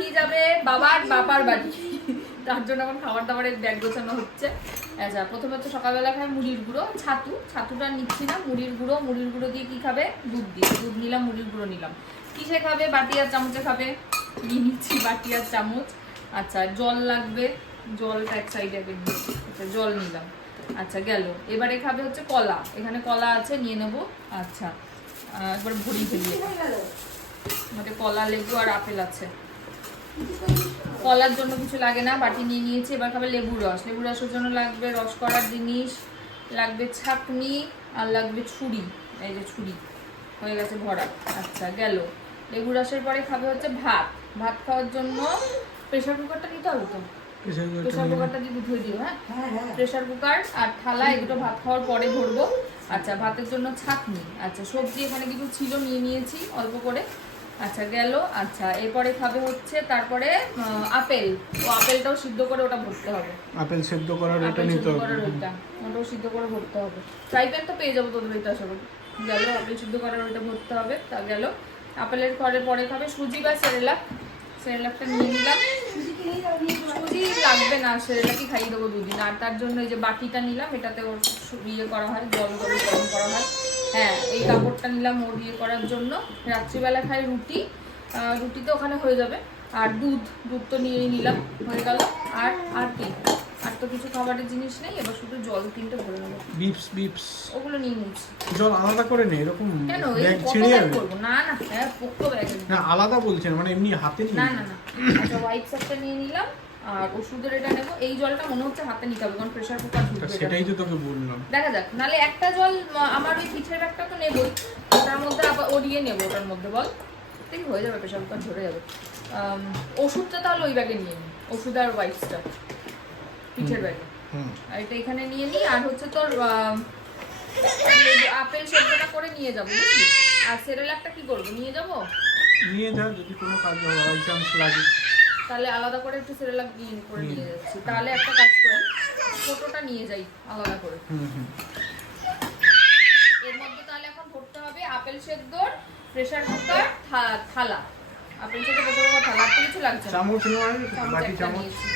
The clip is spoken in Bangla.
নিয়ে যাবে বাবার বাবার বাড়ি, তার জন্য এখন খাবার দাবারের ব্যাগ গোছানো হচ্ছে। আচ্ছা প্রথমে হচ্ছে সকালবেলা খায় মুড়ির গুঁড়ো, ছাতুটা নিচ্ছি না, মুড়ির গুঁড়ো দিয়ে কি খাবে, দুধ দিয়ে, দুধ নিলাম, মুড়ির গুঁড়ো নিলাম। কিসে খাবে, বাটি আর চামচে খাবে, নিয়ে নিচ্ছি বাটি আর চামচ। আচ্ছা জল লাগবে, জলটা এক সাইডে আগে দিচ্ছি, আচ্ছা জল নিলাম। আচ্ছা গেল। এবারে খাবে হচ্ছে কলা, এখানে কলা আছে নিয়ে নেবো। আচ্ছা একবার ভরি ফেলিয়ে আমাদের কলা, লেবু আর আপেল আছে। কলার জন্য কিছু লাগে না, বাটি নিয়ে নিয়েছি। এবার খাবে লেবুর রস, লেবুর রসের জন্য লাগবে রস করার জিনিস, লাগবে ছাঁকনি আর লাগবে ছুরি। এই যে ছুরি হয়ে গেছে ভরা। আচ্ছা গেল। লেবু রসের পরে খাবে হচ্ছে ভাত, ভাত খাওয়ার জন্য প্রেশার কুকারটা নিতে হবে তো, প্রেশার কুকারটা দিয়ে ধুয়ে দিও। হ্যাঁ প্রেশার কুকার আর থালা, এগুলো ভাত খাওয়ার পরে ভরবো। আচ্ছা ভাতের জন্য ছাঁকনি। আচ্ছা সবজি এখানে কিছু ছিল নিয়ে নিয়েছি অল্প করে। আচ্ছা গেল। আচ্ছা এরপরে খাবে হচ্ছে তারপরে আপেল, ও আপেলটাও সিদ্ধ করে ওটা ভরতে হবে। আপেল সিদ্ধ করার এটা নিতে হবে, ওটাও সিদ্ধ করে ভরতে হবে। ফ্রাই প্যান তো পেয়ে যাবো তোদের এটা, আশা করি। গেল আপেল সিদ্ধ করার ওইটা ভরতে হবে। তা গেল। আপেলের পরে খাবে সুজি বা সেরেলাক, সেরেলাকটা নিয়ে নিলাম। সুজি লাগবে না, সেরেলাকই খাইয়ে দেবো দুদিন। আর তার জন্য এই যে বাটিটা নিলাম, এটাতে ওর ইয়ে করা হয়, জল গরম করা হয়। হ্যাঁ এই কাপড়টা নিলাম ওর ইয়ে করার জন্য। রাত্রিবেলা খাই রুটি, রুটিতে ওখানে হয়ে যাবে। আর দুধ তো নিয়েই নিলাম, হয়ে গেল। আর কি, আর তো কিছু খাবারের জিনিস নেই। এবার শুধু জল 3টে ভরে নেবো। বিপস ওগুলো নিয়ে নিচ্ছি। জল আলাদা করে নে, এরকম কেন ব্যাগ ছিঁড়ে যাবে। না হ্যাঁ পোক্ত ব্যাগ না আলাদা বলছেন, মানে এমনি হাতে নিয়ে না। আচ্ছা হোয়াইট সসটা নিয়ে নিলাম আর ওষুধের এটা নেবো। এই জলটা মনে হচ্ছে হাতে নিতে হবে, কারণ প্রেশার কুকার ঢুকবে। সেটাই তো তোকে বললাম, দেখা যাক। নালে একটা জল আমার ওই পিঠের ব্যাগটা তো নেবই, ওটার মধ্যে আবার ওড়িয়ে নেবো, ওটার মধ্যে বল ঠিক হয়ে যাবে, প্রেশার কুকার ধরে যাবে। ওষুধটা তাহলে ওই ব্যাগে নিয়ে নিই, ওষুধ আর হোয়াইটসটা পিঠের ব্যাগে। আর এটা এখানে নিয়ে নিই। আর হচ্ছে তোর আপেল সেদ্ধটা করে নিয়ে যাবো বুঝলি। আর সেরেলাকটা কি করবো, নিয়ে যাবো, নিয়ে যা, যদি কোনো কাজ হয় বাই চান্স লাগে তাহলে আলাদা করে একটু সেরেলাক করে নিয়ে যাচ্ছি। তাহলে একটা কাজ করে ছোটটা নিয়ে যাই আলাদা করে। এর মধ্যে তাহলে এখন ভরতে হবে আপেল সেদ্ধর, প্রেসার কুকার, থালা। আপেল সেদ্ধ প্রথমে থালা, আর কিছু লাগছে না, চামচ নয়, বাটি চামচ। নিয়েছি।